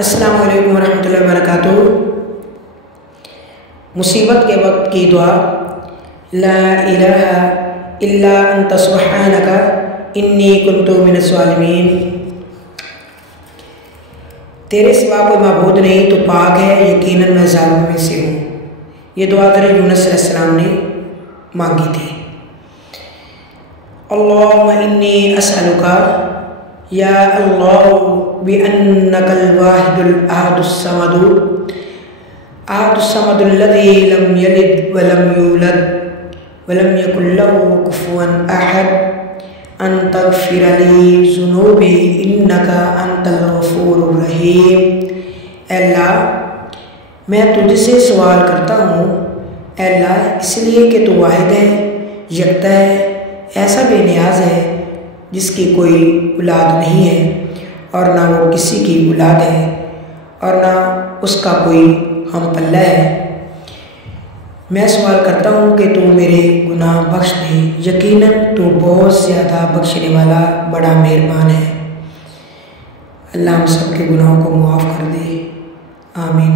अस्सलामु अलैकुम वरहमतुल्लाहि वबरकातुहू। मुसीबत के वक्त की दुआ, ला इलाहा इल्ला अंत सुब्हानका इन्नी कुन्तु मिनज़ ज़ालिमीन। तेरे सिवा कोई माबूद नहीं, तो पाक है, यकीनन मैं ज़ालिमों में से हूँ। ये दुआ हज़रत यूनुस अलैहिस्सलाम ने मांगी थी। अल्लाहुम्मा इन्नी अस्अलुका या अल्लाह बिअन्नकल वाहिदुल अहदुस्समदुल्लज़ी लम यलिद वलम यूलद वलम यकुल लहू कुफुवन अहद अन तग़फ़िर ली ज़ुनूबी इन्नका अंतल गफ़ूरुर रहीम। अल्लाह, मैं तुझसे सवाल करता हूँ अल्लाह, इसलिए कि तू वाहिद है, यकता है, ऐसा बेनियाज है जिसकी कोई औलाद नहीं है और ना वो किसी की औलाद है और ना उसका कोई हम पल्ला है। मैं सवाल करता हूँ कि तू मेरे गुनाह बख्श दे, यकीनन तू बहुत ज़्यादा बख्शने वाला बड़ा मेहरबान है। अल्लाह हम सब के गुनाहों को मुआफ़ कर दे। आमीन।